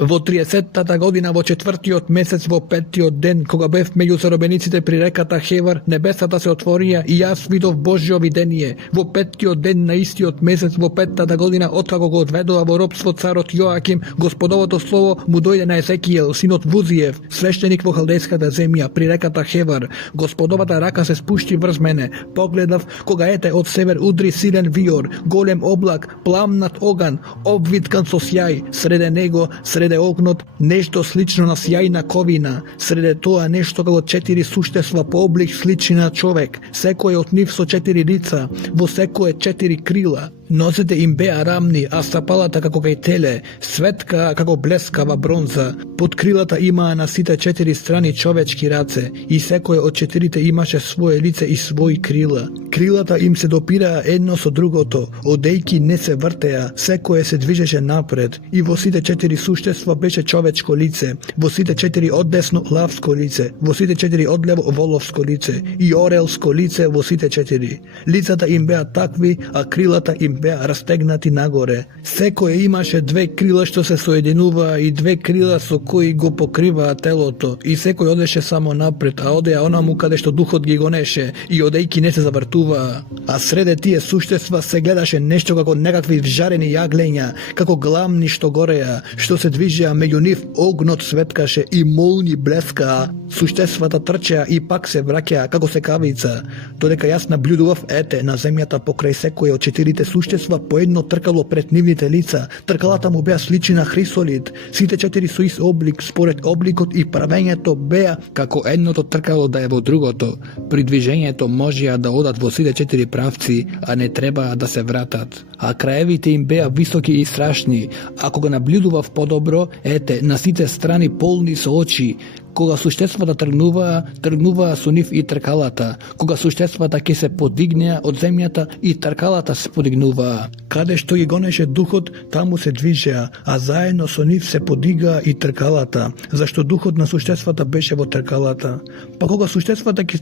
Во 30-тата година, во 4-тиот месец, во 5-тиот ден, кога бев меѓу заробениците при реката Хевар, небесата се отворија и јас видов Божјо видение. Во 5-тиот ден на истиот месец, во 5-тата година, откако го одведува во робство царот Јоаким, Господовото слово му дојде на Есекијел, синот Вузиев, свештеник во халдејската земја, при реката Хевар. Господовата рака се спушти врз мене. Погледнав, кога ете од север удри силен виор, голем облак, пламнат оган, обвиткан со сјај, среде него, среде огнот, нешто слично на сјајна ковина, среде тоа нешто како 4 суштества по облик слични на човек, секој од нив со 4 лица, во секое 4 крила. Нозете им беа рамни, а стапалата како кај теле, светка како блескава бронза. Под крилата имаа на сите 4 страни човечки раце, и секој од 4 имаше свое лице и своји крила. Крилата им се допираа едно со другото, одејки не се вртеа, секое се движеше напред, и во сите 4 суштества беше човечко лице, во сите 4 одесно лавско лице, во сите 4 одлево воловско лице, и орелско лице во сите 4. Лицата им беа такви, а крилата им беа растегнати нагоре. Секој имаше 2 крила што се соединуваа и 2 крила со кои го покриваа телото, и секој одеше само напред, а одеа онаму каде што духот ги гонеше, и одејки не се завртуваа. А среде тие суштества се гледаше нешто како некакви вжарени јаглења, како гламни што гореа, што се движеа меѓу нив, огнот светкаше и молни блескаа. Суштествата трчеа и пак се враќаа како секавица, додека јас наблюдував ете на земјата покрај секој од 4 суштества по едно тркало пред нивните лица. Тркалата му беа слични на хрисолит, сите 4 со ист облик, според обликот и правењето беа како едното тркало да е во другото. При движењето можеа да одат во сите 4 правци, а не требаа да се вратат. А краевите им беа високи и страшни. Ако го наблюдував подобро, ете, на сите страни полни со очи. Кога суштествата тргнуваа со нив и тркалата. Кога суштествата ќе се подигнеа од земјата, и тркалата се подигнуваа. Каде што ги гонеше духот, таму се движеа, а заедно со нив се подигаа и тркалата, зашто духот на суштествата беше во тркалата. Па кога суштествата ќе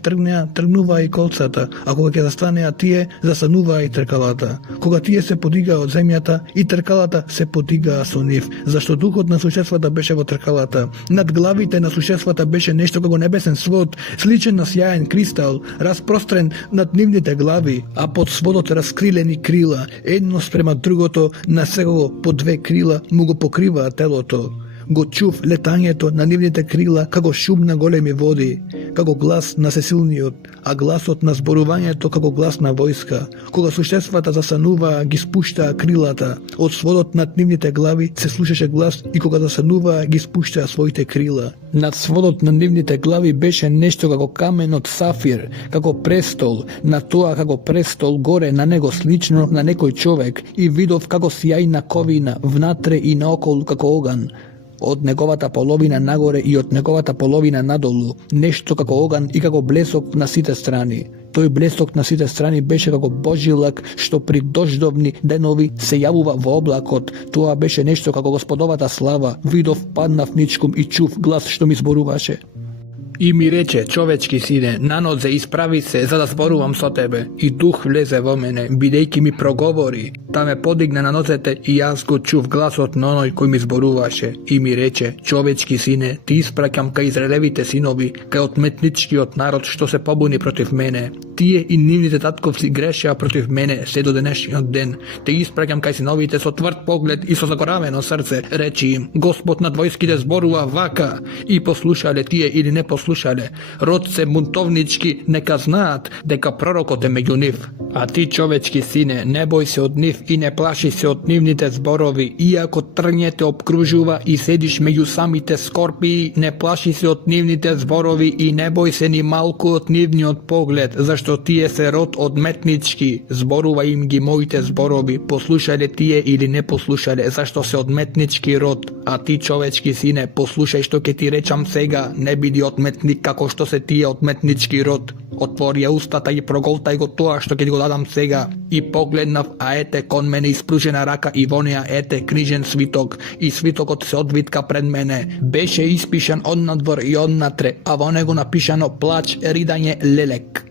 тргнуваа и колцата, а кога ќе застанеа тие, застануваа и тркалата. Кога тие се подигаа од земјата, и тркалата се подигаа со нив, зашто духот на суштествата беше во тркалата. Над главите на суштествата беше нешто како небесен свод, сличен на сјаен кристал, распрострен над нивните глави, а под сводот раскрилени крила, едно спрема другото, на секого по 2 крила му го покриваа телото. Го чув летањето на нивните крила како шум на големи води, како глас на сесилниот, а гласот на зборувањето како глас на војска. Кога суштествата застануваа, ги спуштаа крилата, од сводот над нивните глави се слушаше глас, и кога застануваа, ги спуштаа своите крила. Над сводот на нивните глави беше нешто како камен од сафир, како престол, на тоа како престол горе на него слично на некој човек, и видов како сјајна ковина внатре и наоколу како оган. Од неговата половина нагоре и од неговата половина надолу, нешто како оган и како блесок на сите страни. Тој блесок на сите страни беше како Божји лак што при дождовни денови се јавува во облакот. Тоа беше нешто како Господовата слава. Видов, паднав ничком и чув глас што ми зборуваше. И ми рече, човечки сине, на нозе исправи се, за да зборувам со тебе. И дух влезе во мене, бидејќи ми проговори. Та ме подигна на нозете и јас го чув гласот на оној кој ми зборуваше. И ми рече, човечки сине, ти испраќам кај Израелевите синови, кај отметничкиот народ што се побуни против мене. Тие и нивните татковци грешеа против мене се до денешниот ден. Те испраќам кај синовите со тврд поглед и со закоравено срце. Речи им, Господ над војските зборува вака. И послушале тие или не послушале. Род се бунтовнички, нека знаат дека пророкот е меѓу нив. А ти, човечки сине, не бој се од нив и не плаши се од нивните зборови. Иако трње те обкружува и седиш меѓу самите скорпии, не плаши се од нивните зборови и не бој се ни малку од нивниот поглед, зашто тие се род одметнички. Зборува им ги моите зборови, послушале тие или не послушале, зашто се одметнички род. А ти, човечки сине, послушај што ќе ти речам сега, не биди одметник како што се тие одметнички род. Отвори ја устата и проголтај го тоа што ќе ти го дадам сега. И погледнав, а ете кон мене испружена рака и во неа ете книжен свиток, и свитокот се одвитка пред мене. Беше испишан однадвор и однатре, а во него напишано плач, ридање, лелек.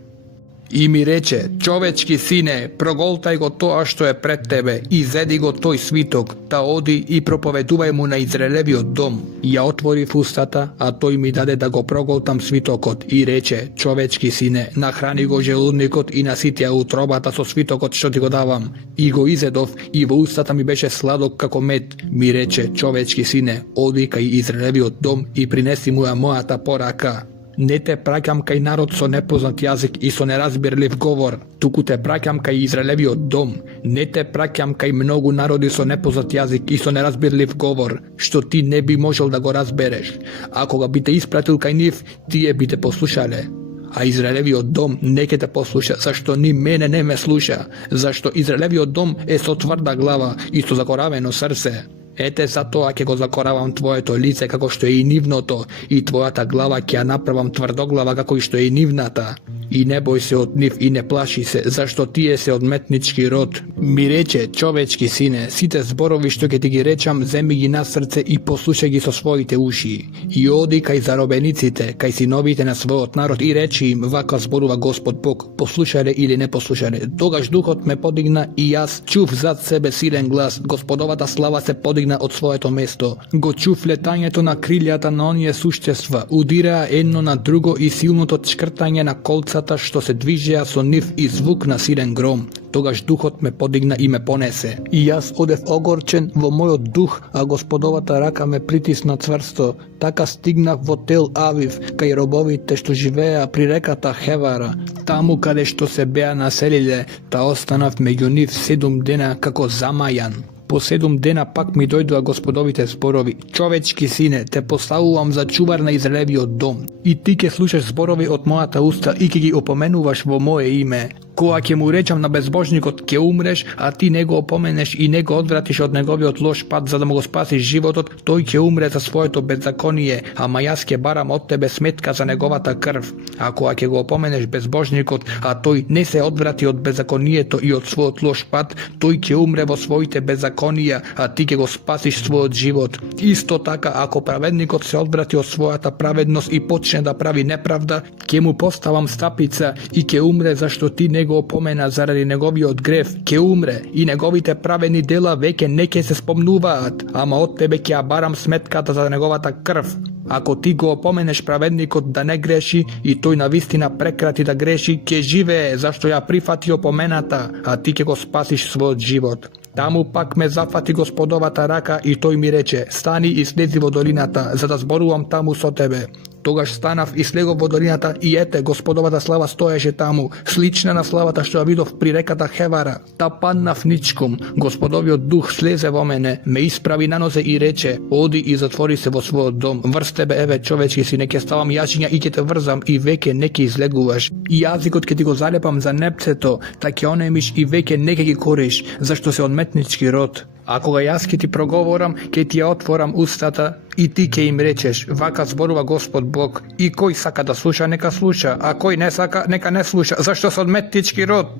И ми рече, човечки сине, проголтај го тоа што е пред тебе и зеди го тој свиток, та оди и проповедувај му на Израелевиот дом. Ја отворив устата, а тој ми даде да го проголтам свитокот и рече, човечки сине, нахрани го желудникот и наситија утробата со свитокот што ти го давам. И го изедов и во устата ми беше сладок како мед. Ми рече, човечки сине, оди кај Израелевиот дом и принеси му ја мојата порака. Не те праќам кај народ со непознат јазик и со неразбирлив говор, туку те праќам кај Израелевиот дом. Не те праќам кај многу народи со непознат јазик и со неразбирлив говор, што ти не би можел да го разбереш. Ако го би те испратил кај нив, тие би те послушале. А Израелевиот дом не ќе те послуша, зашто ни мене не ме слуша, зашто Израелевиот дом е со тврда глава и со закоравено срце. Ете затоа ќе го закоравам твоето лице како што е и нивното, и твојата глава ќе ја направам тврдоглава како и што е и нивната. И не бој се од нив и не плаши се, зашто тие се од метнички род. Ми рече, човечки сине, сите зборови што ќе ти ги речам, земи ги на срце и послушај ги со своите уши. И оди кај заробениците, кај синовите на својот народ и речи им, вака зборува Господ Бог, послушале или не послушале. Тогаш духот ме подигна и јас чув зад себе силен глас, Господовата слава се подигна од своето место. Го чув летањето на крилјата на оние суштества, удираа едно на друго и силното чкртање на колцата што се движеа со нив и звук на силен гром. Тогаш духот ме подигна и ме понесе. И јас одев огорчен во мојот дух, а Господовата рака ме притисна цврсто. Така стигнав во Тел Авив, кај робовите што живеа при реката Хевара. Таму каде што се беа населиле, та останав меѓу нив 7 дена како замајан. По 7 дена пак ми дојдоа Господовите зборови. Човечки сине, те поставувам за чувар на Израелевиот дом. И ти ќе слушаш зборови од мојата уста и ќе ги опоменуваш во мое име. Кога ќе му речам на безбожникот ќе умреш, а ти не го опоменеш и не го одвратиш од неговиот лош пат за да му го спасиш животот, тој ќе умре за своето беззаконие, ама јас ќе барам од тебе сметка за неговата крв. А кога ќе го опоменеш безбожникот, а тој не се одврати од беззаконието и од својот лош пат, тој ќе умре во своите беззаконија, а ти ќе го спасиш својот живот. Исто така, ако праведникот се одврати од својата праведност и почне да прави неправда, ќе му поставам стапица и ќе умре зашто ти не го опомена заради неговиот грев, ќе умре и неговите правени дела веќе не ќе се спомнуваат, ама од тебе ќе ја барам сметката за неговата крв. Ако ти го опоменеш праведникот да не греши и тој навистина прекрати да греши, ќе живее зашто ја прифати опомената, а ти ќе го спасиш својот живот. Таму пак ме зафати Господовата рака и тој ми рече, стани и слези во долината, за да зборувам таму со тебе. Тогаш станав и слегов во долината и ете, Господовата слава стоеше таму, слична на славата што ја видов при реката Хевара. Та паднав ничком, Господовиот дух слезе во мене, ме исправи на нозе и рече, оди и затвори се во својот дом, врз тебе, еве, човечки сине, ќе ставам јачиња и ќе те врзам и веќе не ќе излегуваш. И јазикот ќе ти го залепам за непцето, та ќе онемиш и веќе не ќе ги кориш, зашто се од метнички род. А кога јас ќе ти проговорам, ќе ти ја отворам устата и ти ќе им речеш, вака зборува Господ Бог, и кој сака да слуша, нека слуша, а кој не сака, нека не слуша, зашто се од метнички род.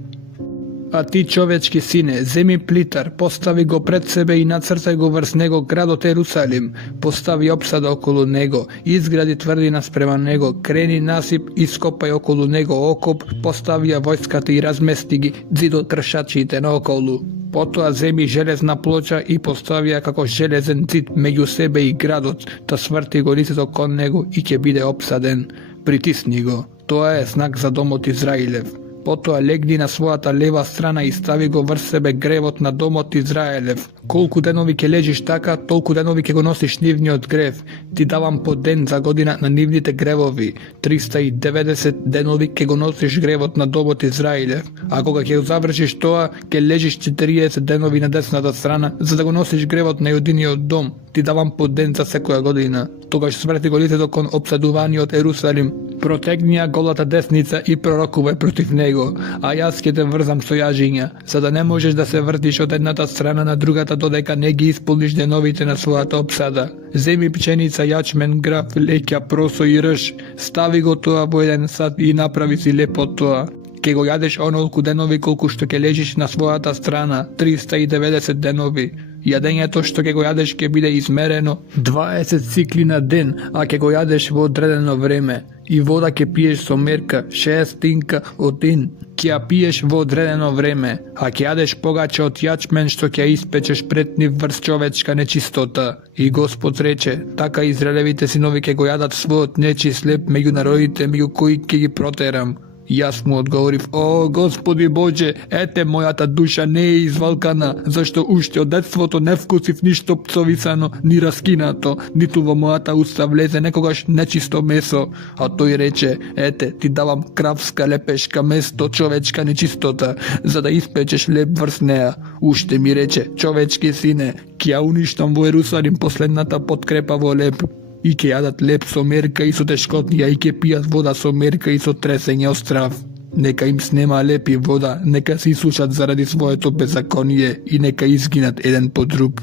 А ти, човечки сине, земи плитар, постави го пред себе и нацртај го врз него градот Ерусалим, постави опсада околу него, изгради тврдина спрема него, крени насип, ископај околу него окоп, постави ја војската и размести ги ѕидотршачите наоколу. Потоа земи железна плоча и постави ја како железен ѕид меѓу себе и градот, та сврти го лицето кон него и ќе биде опсаден. Притисни го. Тоа е знак за домот Израилев. Потоа легни на својата лева страна и стави го врз себе гревот на домот Израелев. Колку денови ќе лежиш така, толку денови ќе го носиш нивниот грев. Ти давам по ден за година на нивните гревови. 390 денови ќе го носиш гревот на домот Израилев. А кога ќе завршиш тоа, ќе лежиш 40 денови на десната страна, за да го носиш гревот на јудиниот дом. Ти давам по ден за секоја година. Тогаш сврти го лицето кон обсадуваниот Ерусалим. Протегни ја голата десница и пророкувај против него, а јас ќе те врзам со јажиња, за да не можеш да се вртиш од едната страна на другата додека не ги исполниш деновите на својата опсада. Земи пченица, јачмен, граф, леќа, просо и рж, стави го тоа во еден сад и направи си лепо тоа. Ке го јадеш онолку денови колку што ќе лежиш на својата страна, 390 денови. Јадењето што ќе го јадеш ќе биде измерено 20 цикли на ден, а ќе го јадеш во одредено време. И вода ќе пиеш со мерка 6 тинка од ден. Ќе ја пиеш во одредено време, а ќе јадеш погаче од јачмен што ќе испечеш пред нив врз човечка нечистота. И Господ рече, така Израелевите синови ќе го јадат својот нечист леб меѓу народите меѓу кои ќе ги протерам. Јас му одговорив, о, Господи Боже, ете мојата душа не е извалкана, зашто уште од детството не вкусив ништо пцовисано, ни раскинато, ниту во мојата уста влезе некогаш нечисто месо. А тој рече, ете, ти давам кравска лепешка место човечка нечистота, за да испечеш леб врз неа. Уште ми рече, човечки сине, ќе ја уништам во Ерусалим последната подкрепа во леб. И ќе јадат леб со мерка и со тешкотнија, и ќе пијат вода со мерка и со тресење од страв. Нека им снема леб и вода, нека се исушат заради своето беззаконие и нека изгинат еден по друг.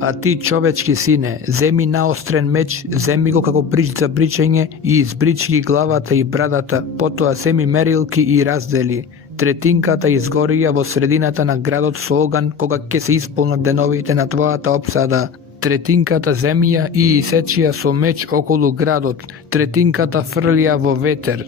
А ти, човечки сине, земи наострен меч, земи го како брич за бричење и избричи ги главата и брадата, потоа земи мерилки и раздели. Третинката изгори ја во средината на градот со оган, кога ќе се исполнат деновите на твојата опсада. Третинката земја и исечија со меч околу градот, третинката фрлија во ветер.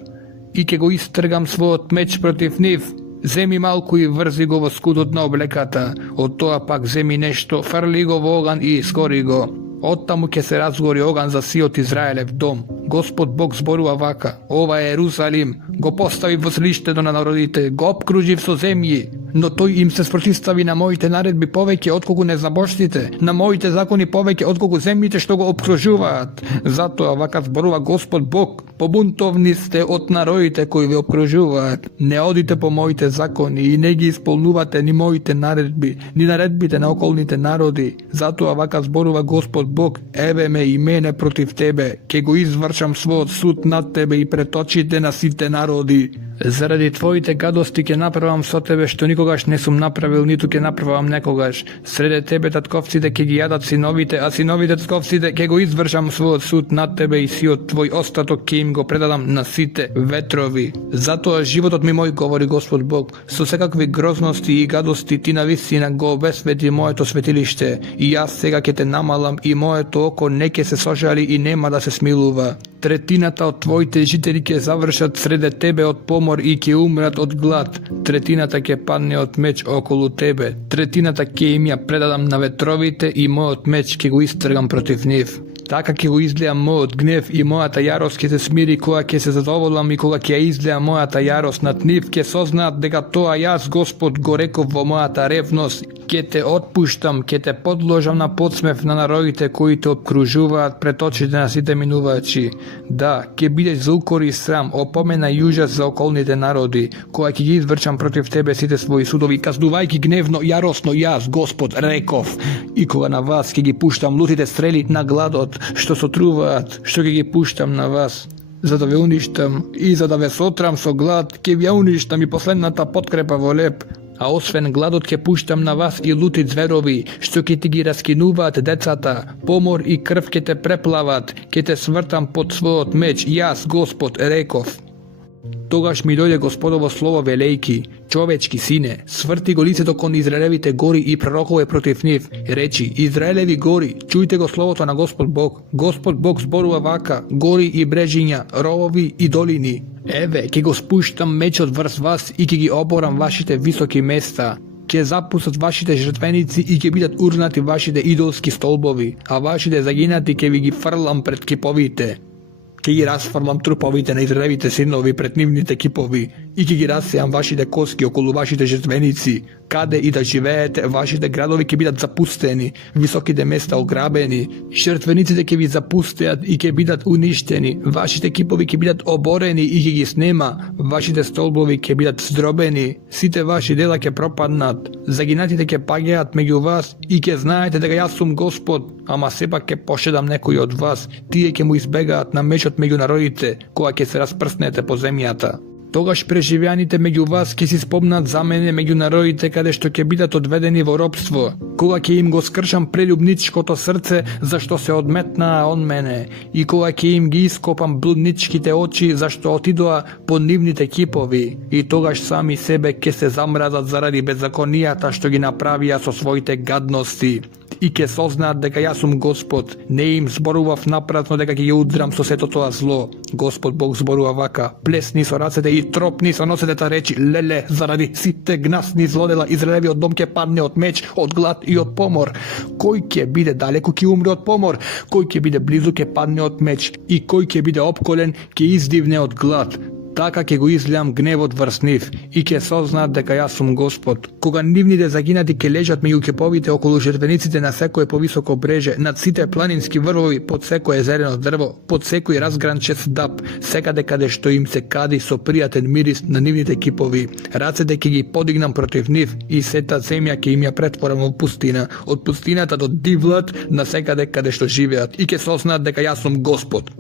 И ќе го истргам својот меч против нив. Земи малку и врзи го во скудот на облеката, од тоа пак земи нешто, фрли го во оган и изгори го. Оттаму ќе се разгори оган за сиот Израелев дом. Господ Бог зборува вака, ова е Ерусалим, го постави во срediштето на народите, го обкружив со земји, но тој им се спротивстави на моите наредби повеќе отколку незабоштите, на моите закони повеќе отколку земјите што го обкружуваат. Затоа вака зборува Господ Бог, побунтовни сте од народите кои ве обкружуваат. Не одите по моите закони и не ги исполнувате ни моите наредби, ни наредбите на околните народи. Затоа вака зборува Господ Бог, еве ме и мене против тебе, ќе го извршам својот суд над тебе и пред очите на сите народи. Заради твоите гадости ќе направам со тебе што никогаш не сум направил, ниту ќе направам некогаш. Среде тебе татковците ќе ги јадат синовите, а синовите татковците ќе го извршам својот суд над тебе и сиот твој остаток ќе им го предадам на сите ветрови. Затоа животот ми мој, говори Господ Бог, со секакви грозности и гадости ти навистина го обесвети моето светилиште, и јас сега ќе те намалам и моето око не ќе се сожали и нема да се смилува. Третината од твоите жители ќе завршат среде тебе од помор и ќе умрат од глад. Третината ќе падне од меч околу тебе. Третината ќе им ја предадам на ветровите и мојот меч ќе го истргам против нив. Така ќе го излеам мојот гнев и мојата јарост ќе се смири кога ќе се задоволам и кога ќе излеам мојата јарост над нив, ќе сознаат дека тоа јас Господ го реков во мојата ревност. Ќе те отпуштам, ќе те подложам на подсмев на народите кои те обкружуваат пред очите на сите минувачи. Да, ќе бидеш за укор и срам, опомена и ужас за околните народи, кога ќе ги извршам против тебе сите своји судови, казнувајќи гневно, јаростно јас Господ реков. И кога на вас ќе ги пуштам лутите стрели на гладот, што сотруваат, што ќе ги пуштам на вас, за да ве уништам и за да ве сотрам со глад, ќе ви ја уништам и последната подкрепа во леб. А освен гладот ќе пуштам на вас и лути зверови, што ќе ти ги раскинуваат децата, помор и крв ќе те преплават, ќе те свртам под својот меч, јас Господ реков. Тогаш ми дојде Господово слово велејки, човечки сине, сврти го лицето кон Израелевите гори и пророкове против нив. Речи, Израелеви гори, чујте го словото на Господ Бог. Господ Бог зборува вака, гори и брежиња, ровови и долини. Еве, ќе го спуштам мечот врз вас и ќе ги оборам вашите високи места. Ќе запустат вашите жртвеници и ќе бидат урнати вашите идолски столбови, а вашите загинати ќе ви ги фрлам пред киповите. Ќе ги расфрлам труповите на Израелевите синови пред нивните кипови и ќе ги расеам вашите коски околу вашите жртвеници. Каде и да живеете, вашите градови ќе бидат запустени, високите места ограбени, жртвениците ќе ви запустеат и ќе бидат уништени, вашите кипови ќе бидат оборени и ќе ги снема, вашите столбови ќе бидат здробени, сите ваши дела ќе пропаднат, загинатите ќе паѓаат меѓу вас и ќе знаете дека јас сум Господ, ама сепак ќе пошедам некои од вас, тие ќе му избегаат на мечот меѓу народите, кога ќе се распрснете по земјата. Тогаш преживеаните меѓу вас ќе си спомнат за мене меѓу народите каде што ќе бидат одведени во робство, кога ќе им го скршам прелюбничкото срце зашто се одметнаа од мене, и кога ќе им ги ископам блудничките очи зашто отидоа по нивните кипови, и тогаш сами себе ќе се замразат заради беззаконијата што ги направија со своите гадности. И ќе сознаат дека јас сум Господ, не им зборував напразно дека ќе ги удрам со сето тоа зло. Господ Бог зборува вака: плесни со рацете и тропни со носете, та речи: леле, заради сите гнасни злодела Израелевиот дом ќе падне од меч, од глад и од помор. Кој ќе биде далеку ќе умре од помор, кој ќе биде близу ќе падне од меч, и кој ќе биде опколен ќе издивне од глад. Така ќе го излеам гневот врз нив и ќе сознаат дека јас сум Господ. Кога нивните загинати ќе лежат меѓу кеповите околу жртвениците на секое повисоко бреже, над сите планински врвови, под секое зелено дрво, под секој разгранчев даб, секаде каде што им се кади со пријатен мирис на нивните кипови, рацете ќе ги подигнам против нив и сета земја ќе им ја претворам во пустина, од пустината до дивлат на секаде каде што живеат, и ќе сознаат дека јас сум Господ.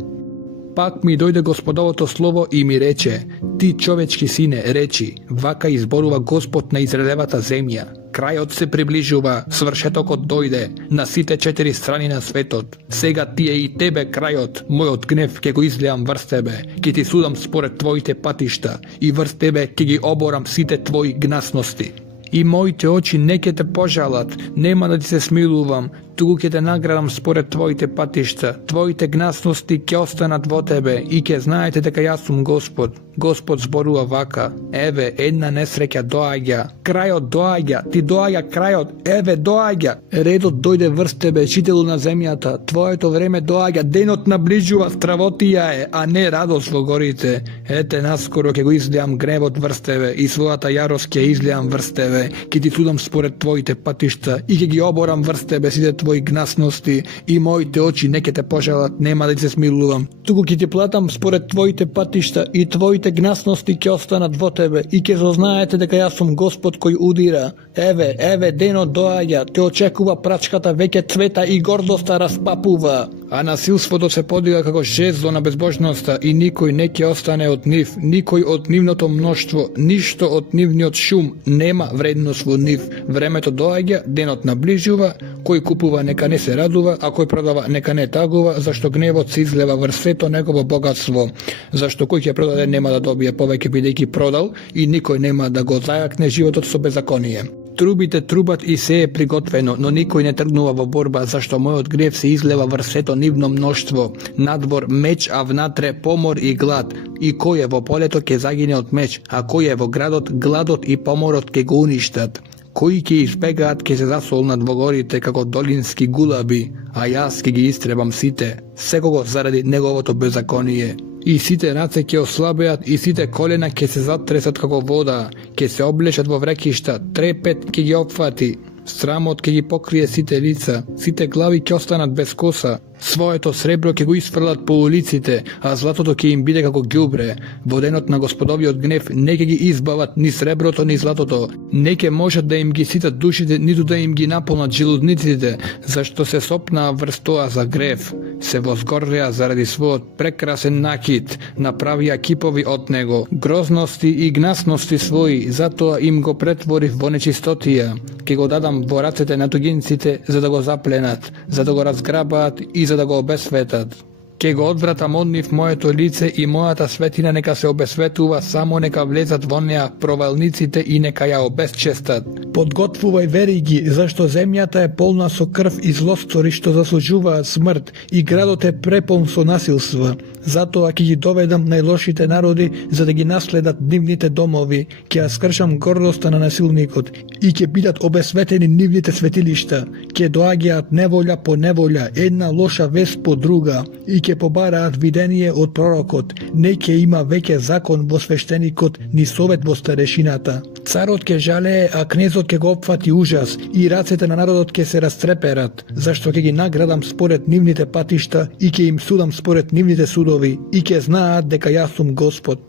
Пак ми дојде Господовото слово и ми рече: ти човечки сине, речи, вака изборува Господ на Израелевата земја. Крајот се приближува, свршетокот дојде на сите 4 страни на светот. Сега ти е и тебе крајот, мојот гнев ќе го излеам врз тебе, ќе ти судам според твоите патишта и врз тебе ќе ги оборам сите твои гнасности. И моите очи не ќе те пожалат, нема да ти се смилувам, туку ќе те наградам според твоите патишта, твоите гнасности ќе останат во тебе и ќе знаете дека јас сум Господ. Господ зборува вака: еве, една несреќа доаѓа, крајот доаѓа, ти доаѓа крајот, еве доаѓа. Редот дојде врз тебе, жителу на земјата, твоето време доаѓа, денот наближува, стравотија е, а не радост во горите. Ете, наскоро ќе го излеам гневот врз тебе и својата јарост ќе излеам врз тебе, ќе ти судам според твоите патишта и ќе ги оборам врз тебе сите твои гнасности, и моите очи не ќе те пожалат, нема да ти се смилувам, туку ќе ти платам според твоите патишта и твоите гнасности ќе останат во тебе и ќе зознаете дека јас сум Господ кој удира. Еве, еве, денот доаѓа, те очекува прачката, веќе цвета и гордоста распапува. А насилството се подига како жезло на безбожноста и никој не ќе остане од нив, никој од нивното мноштво, ништо од нивниот шум, нема вредност во нив. Времето доаѓа, денот наближува, кој купува нека не се радува, а кој продава нека не тагува, зашто гневот се излева врз сето негово богатство. Зашто кој ќе продаде нема да добие повеќе бидејќи продал, и никој нема да го зајакне животот со беззаконие. Трубите трубат и се е приготвено, но никој не тргнува во борба, зашто мојот гнев се излева врз сето нивно мноштво. Надвор меч, а внатре помор и глад. И кој е во полето ќе загине од меч, а кој е во градот, гладот и поморот ќе го уништат. Кои ќе избегаат ќе се засолнат во горите како долински гулаби, а јас ќе ги истребам сите, секого заради неговото беззаконие. И сите раце ќе ослабеат и сите колена ќе се затресат како вода, ќе се облечат во врекишта, трепет ќе ги опфати, срамот ќе ги покрие сите лица, сите глави ќе останат без коса, своето сребро ќе го isfрлат по улиците, а златото ќе им биде како ѓубре. Во денот на Господовиот гнев не ќе ги избават ни среброто ни златото, не ќе можат да им ги ситат душите, ниту да им ги наполнат желудниците, зашто се сопнаа врз тоа за грев. Се возгорреа заради својот прекрасен накид, направија кипови од него, грозности и гнасности своји, затоа им го претворив во нечистотија. Ке го дадам во рацете на тугинците за да го запленат, за да го разграбаат и за да го обесветат. Ке го одвратам од нив моето лице и мојата светина нека се обесветува, само нека влезат во неа провалниците и нека ја обесчестат. Подготвувај вериги, зашто земјата е полна со крв и злостори што заслужуваат смрт и градот е препон со насилства. Затоа ќе ги доведам најлошите народи за да ги наследат нивните домови, ќе ја скршам гордоста на насилникот и ќе бидат обесветени нивните светилишта. Ќе доаѓаат неволја по неволја, една лоша вест по друга, и ќе побараат видение од пророкот. Не ќе има веќе закон во свештеникот, ни совет во старешината. Царот ќе жалее, а кнезот ќе го опфати ужас, и рацете на народот ќе се растреперат, зашто ќе ги наградам според нивните патишта и ќе им судам според нивните судови, и ќе знаат дека јас сум Господ.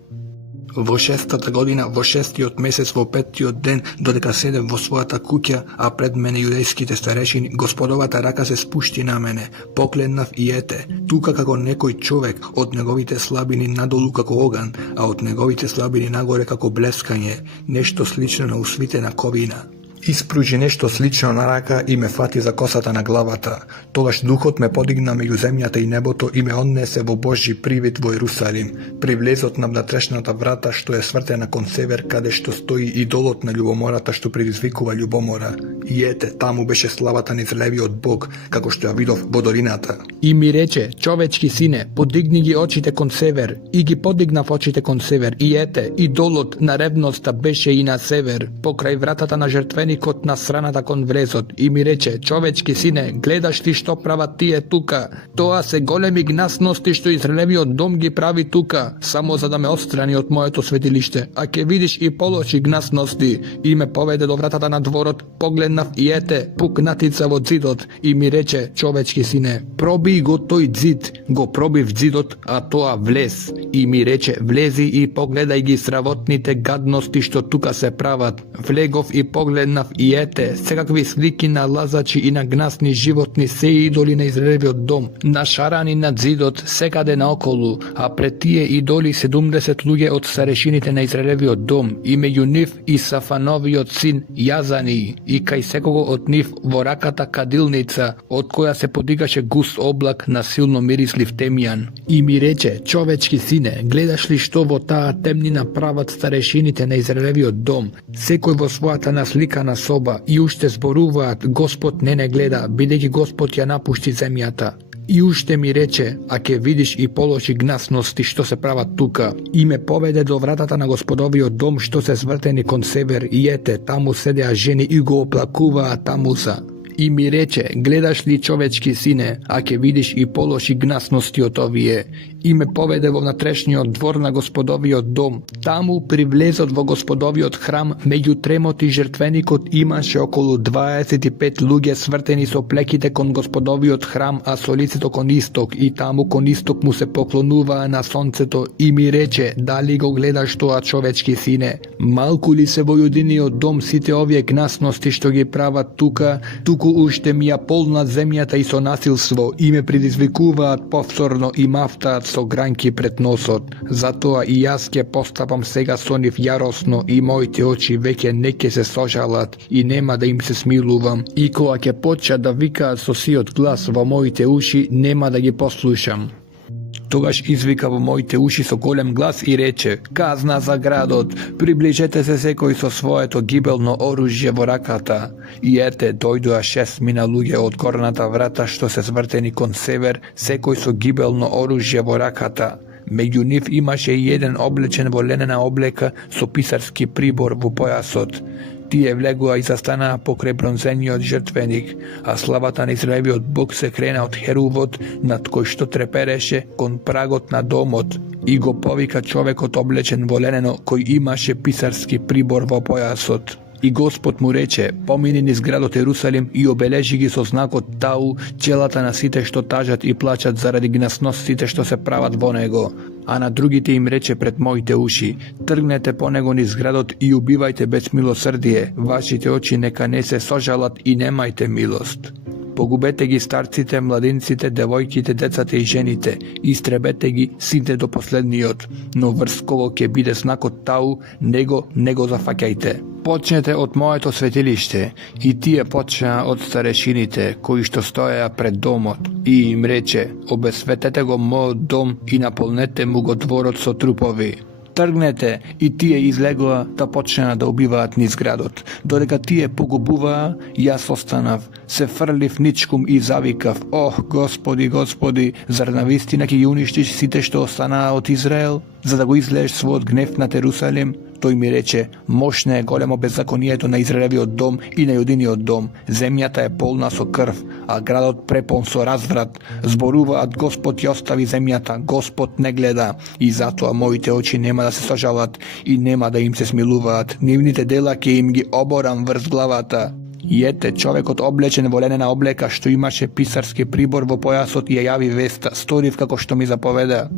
Во 6-та година, во 6-тиот месец, во 5-тиот ден, додека седев во својата куќа, а пред мене јудејските старешини, Господовата рака се спушти на мене. Погледнав и ете, тука како некој човек, од неговите слабини надолу како оган, а од неговите слабини нагоре како блескање, нешто слично на усвитена ковина. Испружи нешто слично на рака и ме фати за косата на главата. Тогаш духот ме подигна меѓу земјата и небото и ме однесе во Божји привид во Ерусалим. При влезот на внатрешната врата што е свртена кон север, каде што стои идолот на љубомората што предизвикува љубомора. И ете, таму беше славата на Израелевиот Бог, како што ја видов во долината. И ми рече, човечки сине, подигни ги очите кон север. И ги подигнав очите кон север. И ете, идолот на ревноста беше и на север, покрај вратата на жртвеникот на страната кон влезот. И ми рече, човечки сине, гледаш ли што прават тие тука? Тоа се големи гнасности што Израелевиот дом ги прави тука, само за да ме отстрани од моето светилиште. А ке видиш и полоши гнасности. И ме поведе до вратата на дворот, погледнав и ете, пукнатица во ѕидот. И ми рече, човечки сине, проби го тој ѕид. Го пробив ѕидот, а тоа влез. И ми рече, влези и погледај ги сравотните гадности што тука се прават. Влегов и погледнав и ете, секакви слики на лазачи и на гнасни животни, се идоли на Израелевиот дом, нашарани над ѕидот секаде наоколу, а пред тие идоли 70 луѓе од старешините на Израелевиот дом, и меѓу нив и Сафановиот син Јазани, и кај секого од нив во раката кадилница, од која се подигаше густ облак на силно мирислив темјан. И ми рече, човечки сине, гледаш ли што во таа темнина прават старешините на Израелевиот дом, секој во својата насликана соба, и уште зборуваат, Господ не гледа, бидејќи Господ ја напушти земјата. И уште ми рече, а ке видиш и полоши гнасности што се прават тука. И ме поведе до вратата на Господовиот дом што се свртени кон север, и ете, таму седеа жени и го оплакуваа тамуса. И ми рече, гледаш ли човечки сине, а ке видиш и полоши гнасности од овие. И ме поведе во внатрешниот двор на Господовиот дом. Таму при влезот во Господовиот храм, меѓу тремот и жртвеникот имаше околу 25 луѓе свртени со плеките кон Господовиот храм, а со лицето кон исток, и таму кон исток му се поклонуваа на сонцето. И ми рече, дали го гледаш тоа, човечки сине? Малку ли се во јудиниот дом сите овие гнасности што ги прават тука, туку уште ми ја полнат земјата и со насилство, и ме предизвикуваат повторно и мафтаат со гранки пред носот. Затоа и јас ќе постапам сега со нив јаросно, и моите очи веќе не ќе се сожалат и нема да им се смилувам. И кога ќе почнат да викаат со сиот глас во моите уши, нема да ги послушам. Тогаш извика во моите уши со голем глас и рече, казна за градот, приближете се секој со своето гибелно оружје во раката. И ете, дојдоа 6 луѓе од горната врата што се свртени кон север, секој со гибелно оружје во раката. Меѓу нив имаше и еден облечен во ленена облека со писарски прибор во појасот. Тие влегуа и застанаа покрај бронзениот жртвеник, а славата на Израелевиот Бог се крена од херувот над кој што трепереше кон прагот на домот, и го повика човекот облечен во ленено кој имаше писарски прибор во појасот. И Господ му рече, помини низ градот Ерусалим и обележи ги со знакот тау челата на сите што тажат и плачат заради гнасностите што се прават во него. А на другите им рече пред моите уши, тргнете по него низ градот и убивајте без милосрдие, вашите очи нека не се сожалат и немајте милост. Погубете ги старците, младинците, девојките, децата и жените, истребете ги сите до последниот, но врз кого ќе биде знакот тау, него не го зафаќајте. Почнете од моето светилиште, и тие почнаа од старешините, кои што стоеа пред домот, и им рече, обесветете го мојот дом и наполнете му го дворот со трупови. Тргнете, и тие излегоа да почнаа да убиваат низ градот. Додека тие погубуваа, јас останав, се фрлив ничкум и завикав, ох, Господи, Господи, зар навистина ќе ги уништиш сите што останаа од Израел, за да го излееш својот гнев над Ерусалим? Тој ми рече, мощно е големо беззаконието на Израелевиот дом и на јудиниот дом. Земјата е полна со крв, а градот препон со разврат. Зборуваат, Господ ја остави земјата, Господ не гледа. И затоа моите очи нема да се сожалат и нема да им се смилуваат. Нивните дела ќе им ги оборам врз главата. И ете, човекот облечен во ленена облека што имаше писарски прибор во појасот ја јави веста, сторив како што ми заповеда.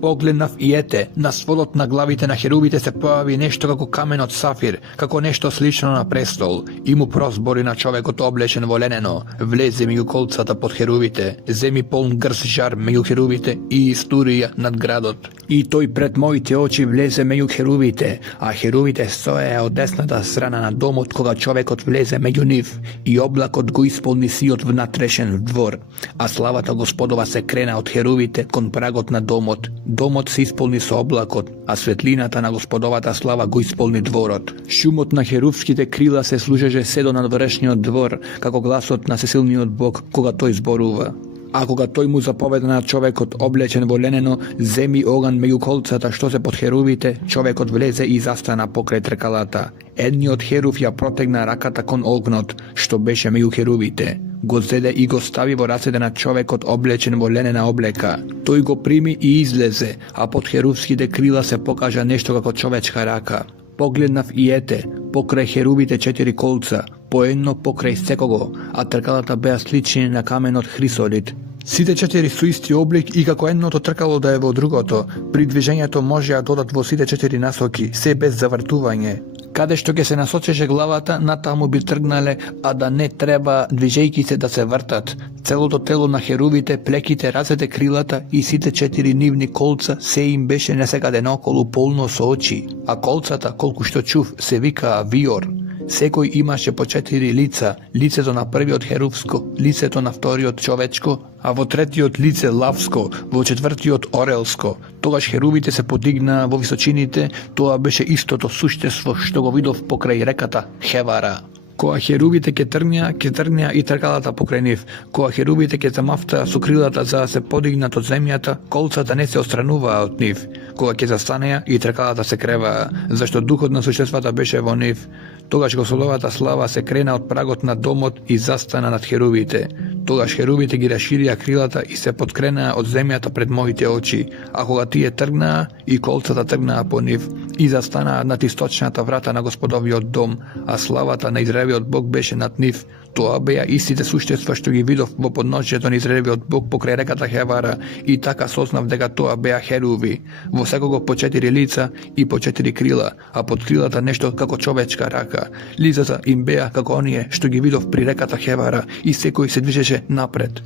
Погледнав и ете, на сводот на главите на херувите се појави нешто како камен од сафир, како нешто слично на престол, и му прозбори на човекот облечен во ленено, влезе меѓу колцата под херувите, земи полн грс жар меѓу херувите и истурија над градот. И тој пред моите очи влезе меѓу херувите, а херувите стоеа од десната страна на домот кога човекот влезе меѓу нив, и облакот го исполни сиот внатрешен двор, а славата Господова се крена од херувите кон прагот на домот. Домот се исполни со облакот, а светлината на Господовата слава го исполни дворот. Шумот на херувските крила се слушаше се до надвршниот двор, како гласот на сесилниот Бог кога тој зборува. А кога тој му заповеда на човекот облечен во ленено, земи оган меѓу колцата што се под херувите, човекот влезе и застана покрај тркалата. Едниот херув ја протегна раката кон огнот, што беше меѓу херувите. Го зеде и го стави во рацете на човекот облечен во ленена облека. Тој го прими и излезе, а под херувските крила се покажа нешто како човечка рака. Погледнав и ете, покрај херувите 4 колца, по едно покрај секого, а тркалата беа слични на каменот хрисолит. Сите 4 со исти облик и како едното тркало да е во другото, при движењето можеа додат во сите 4 насоки, се без завртување. Каде што ќе се насочеше главата, натаму би тргнале, а да не треба движејки се да се вртат. Целото тело на херувите, плеките, рацете, крилата и сите 4 нивни колца се им беше несекаде наоколу полно со очи, а колцата, колку што чув, се викаа виор. Секој имаше по 4 лица, лицето на првиот херувско, лицето на вториот човечко, а во третиот лице лавско, во четвртиот орелско. Тогаш херувите се подигнаа во височините, тоа беше истото суштество што го видов покрај реката Хевара. Кога херувите ќе тргнеа и тркалата покрај нив. Кога херувите ќе замавтаа со крилата за да се подигнат од земјата, колцата не се отстрануваа од нив. Кога ќе застанеа и тркалата се креваа, зашто духот на суштествата беше во нив. Тогаш Господовата слава се крена од прагот на домот и застана над херувите. Тогаш херувите ги расширија крилата и се подкренаа од земјата пред моите очи, а кога тие тргнаа и колцата тргнаа по нив и застанаа над источната врата на Господовиот дом, а славата на Израелевиот Бог беше над нив. Тоа беа истите суштества што ги видов во подножјето на Израелевиот Бог покрај реката Хевара, и така сознав дека тоа беа херуви, во секого по 4 лица и по 4 крила, а под крилата нешто како човечка рака. Лицата им беа како оние што ги видов при реката Хевара, и секој се движеше напред.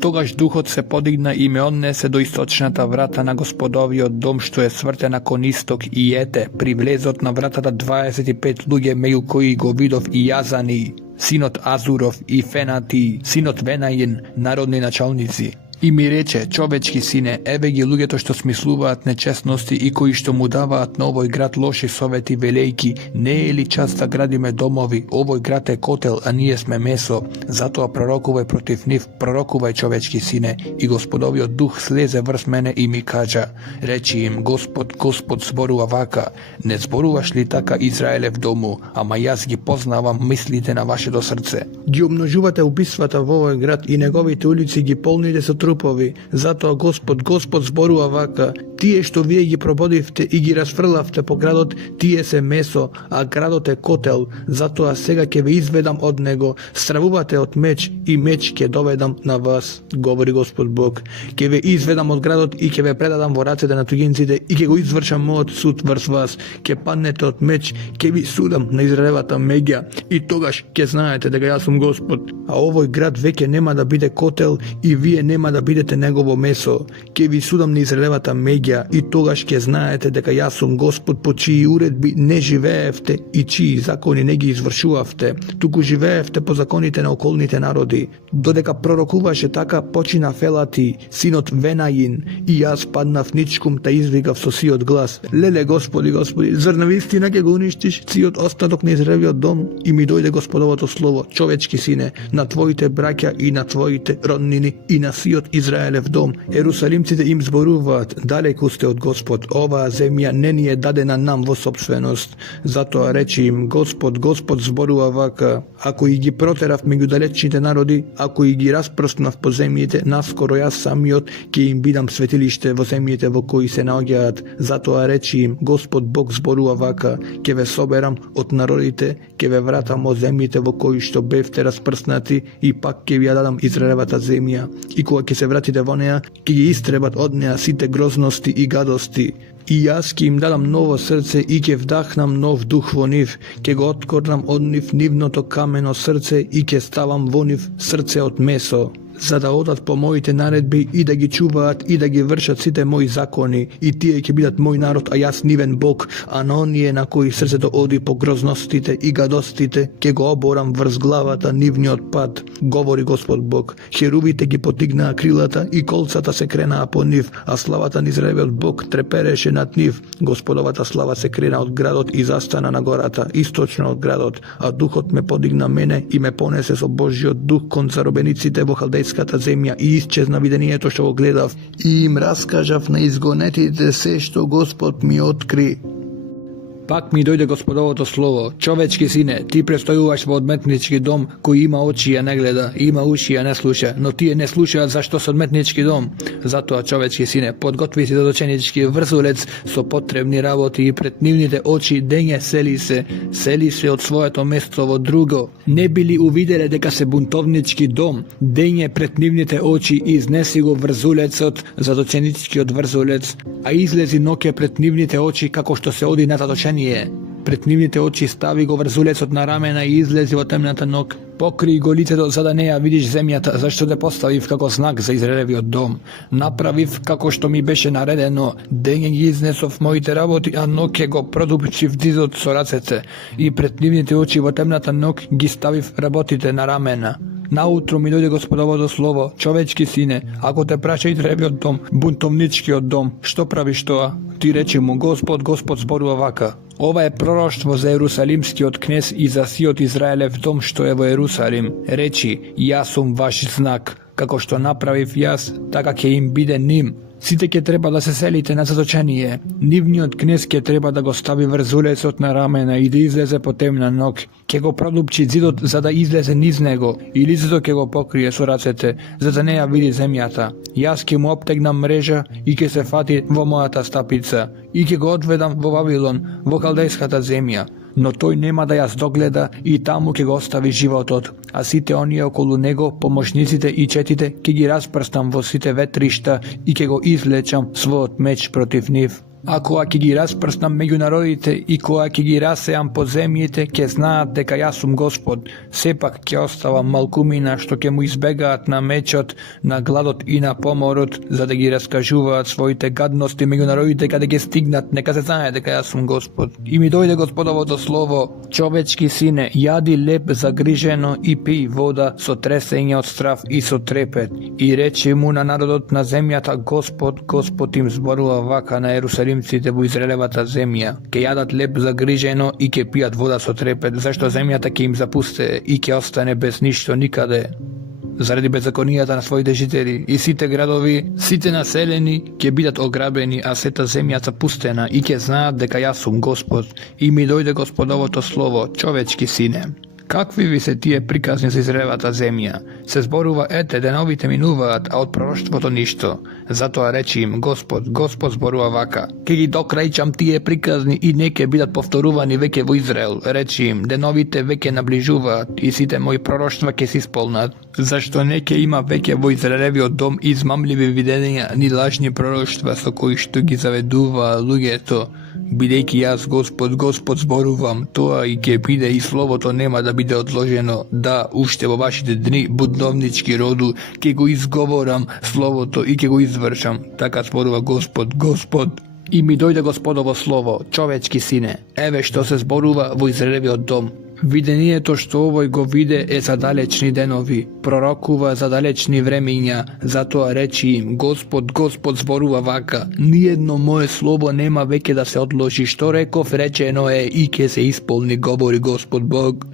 Тогаш духот се подигна и ме однесе до источната врата на Господовиот дом што е свртена кон исток, и ете, при влезот на вратата 25 луѓе, меѓу кои го видов и Јазани, синот Азуров, и Фенати, синот Венајин, народни началници. И ми рече, човечки сине, еве ги луѓето што смислуваат нечестности и кои што му даваат на овој град лоши совети, велејки, не е ли час да градиме домови, овој град е котел, а ние сме месо, затоа пророкувај против нив, пророкувај, човечки сине. И Господовиот дух слезе врз мене и ми кажа, речи им, Господ зборува вака, не зборуваш ли така, Израелев дому, ама јас ги познавам мислите на вашето срце. Ги умножувате убиствата во овој град и неговите улици ги полните со трупови, затоа Господ зборува вака, тие што вие ги прободивте и ги расфрлавте по градот, тие се месо, а градот е котел, затоа сега ќе ве изведам од него, стравувате од меч и меч ќе доведам на вас, говори Господ Бог. Ќе ве изведам од градот и ќе ве предадам во рацете на туѓинците и ќе го извршам мојот суд врз вас, ќе паднете од меч, ќе ви судам на Израелевата меѓа, и тогаш ќе знаете дека јас сум Господ, а овој град веќе нема да биде котел и вие нема да бидете негово месо. Ќе ви судам на Израелевата меѓа и тогаш ќе знаете дека јас сум Господ, по чии уредби не живеевте и чии закони не ги извршувавте, туку живеевте по законите на околните народи. Додека пророкуваше така, почина Фелати, синот Венајин, и јас паднав ничкум та извикав со сиот глас, леле Господи, зар навистина ќе го уништиш сиот остаток на Израелевиот дом? И ми дојде Господовото слово, човечки сине, на твоите браќа и на твоите роднини и на сиот Израелев дом. Ерусалимците им зборуваат, далеку сте од Господ, оваа земја не ни е дадена нам во собственост. Затоа речи им, Господ зборува вака, ако и ги протерав меѓу далечните народи, ако и ги распрснав по земјите, наскоро јас самиот ќе им бидам светилиште во земјите во кои се наоѓаат. Затоа речи им, Господ Бог зборува вака, ќе ве соберам од народите, ќе ве вратам од земјите во кои што бевте распрснати и пак ќе ви ја дадам Израелевата земја. И кога ќе se vratite во неа, ќе ги истребат од неа сите грозности и гадости. И јас ќе им дадам ново срце и ќе вдахнам нов дух во нив, ќе го откорнам од нив нивното камено срце и ќе ставам во нив срце од месо, за да одат по моите наредби и да ги чуваат и да ги вршат сите мои закони, и тие ќе бидат мој народ, а јас нивен Бог, а на оние на кои срцето оди по грозностите и гадостите, ќе го оборам врз главата нивниот пат, говори Господ Бог. Херувите ги потигнаа крилата и колцата се кренаа по нив, а славата на Израелевиот Бог трепереше над нив. Господовата слава се крена од градот и застана на гората, источно од градот, а духот ме подигна мене и ме понесе со Божјиот дух кон заробениците во халдејската земја и исчезна видението што го гледав и им раскажав на изгонетите се што Господ ми откри. Пак ми дојде Господовото слово: човечки сине, ти престојуваш во одметнички дом кој има очи а не гледа, има уши а не слуша, но тие не слушаат зашто се одметнички дом. Затоа, човечки сине, подготви си задоченички врзулец со потребни работи и пред нивните очи дење сели се од своето место во друго. Не били увиделе дека се бунтовнички дом, дење пред нивните очи изнеси го врзулецот, задоченичкиот врзулец, а излези ноќе пред нивните очи како што се оди на задочени. Пред нивните очи стави го врзулецот на рамена и излези во темната ног. Покри го лицето за да не ја видиш земјата, зашто те поставив како знак за Израелевиот дом. Направив како што ми беше наредено, дење ги изнесов моите работи, а ноќе го продупчив дизот со рацете. И пред нивните очи во темната ног ги ставив работите на рамена. Наутро ми дојде Господовото слово: човечки сине, ако те праша Израелевиот дом, бунтовничкиот дом, што правиш тоа? Ти речи му: Господ зборува вака: ова е пророштво за Ерусалимскиот кнез и за сиот Израелев дом што е во Ерусалим. Речи: јас сум ваш знак, како што направив јас, така ќе им биде ним. Сите ќе треба да се селите на заточение. Нивниот кнез ќе треба да го стави врзулецот на рамена и да излезе по темна ног. Ќе го продупчи зидот за да излезе низ него и лицето ќе го покрие со рацете, за да не ја види земјата. Јас ќе му оптегнам мрежа и ќе се фати во мојата стапица и ќе го одведам во Вавилон, во халдејската земја. Но тој нема да јас догледа и таму ќе го остави животот, а сите оние околу него, помошниците и четите, ќе ги распрстам во сите ветришта и ќе го извлечам својот меч против нив. А кога ќе ги распрстам меѓу народите и кога ќе ги расеам по земјите, ќе знаат дека јас сум Господ. Сепак ќе оставам малкумина што ќе му избегаат на мечот, на гладот и на поморот, за да ги раскажуваат своите гадности меѓу народите каде ќе стигнат, нека се знае дека јас сум Господ. И ми дојде Господовото слово: човечки сине, јади леб загрижено и пий вода со тресење од страв и со трепет. И речи му на народот на земјата: Господ им зборува вака на Ерусалимците во Израелевата земја. Ке јадат леб загрижено и ке пијат вода со трепет, зашто земјата ќе им запусте и ќе остане без ништо никаде. Заради беззаконијата на своите жители, и сите градови, сите населени ќе бидат ограбени, а сета земја запустена, и ќе знаат дека јас сум Господ. И ми дојде Господовото слово: човечки сине, какви ви се тие приказни за Израелевата земја? Се зборува: ете, деновите минуваат, а од пророштвото ништо. Затоа речи им: Господ зборува вака: ке ги докрајчам тие приказни и не ке бидат повторувани веќе во Израел. Речи им: деновите веќе наближуваат и сите мои пророштва ќе се исполнат. Зашто не ке има веќе во Израелевиот дом измамливи видења ни лажни пророштва со кои што ги заведуваа луѓето. Бидејќи јас Господ зборувам, тоа и ќе биде, и словото нема да биде одложено. Да, уште во вашите дни, будновнички роду, ќе го изговорам словото и ќе го извршам. Така зборува Господ. И ми дојде Господово слово: човечки сине, еве што се зборува во Израелевиот дом. Видението што овој го виде е за далечни денови, пророкува за далечни времиња, затоа речи им: Господ зборува вака: ниедно мое слово нема веќе да се одложи, што реков речено е и ќе се исполни, говори Господ Бог.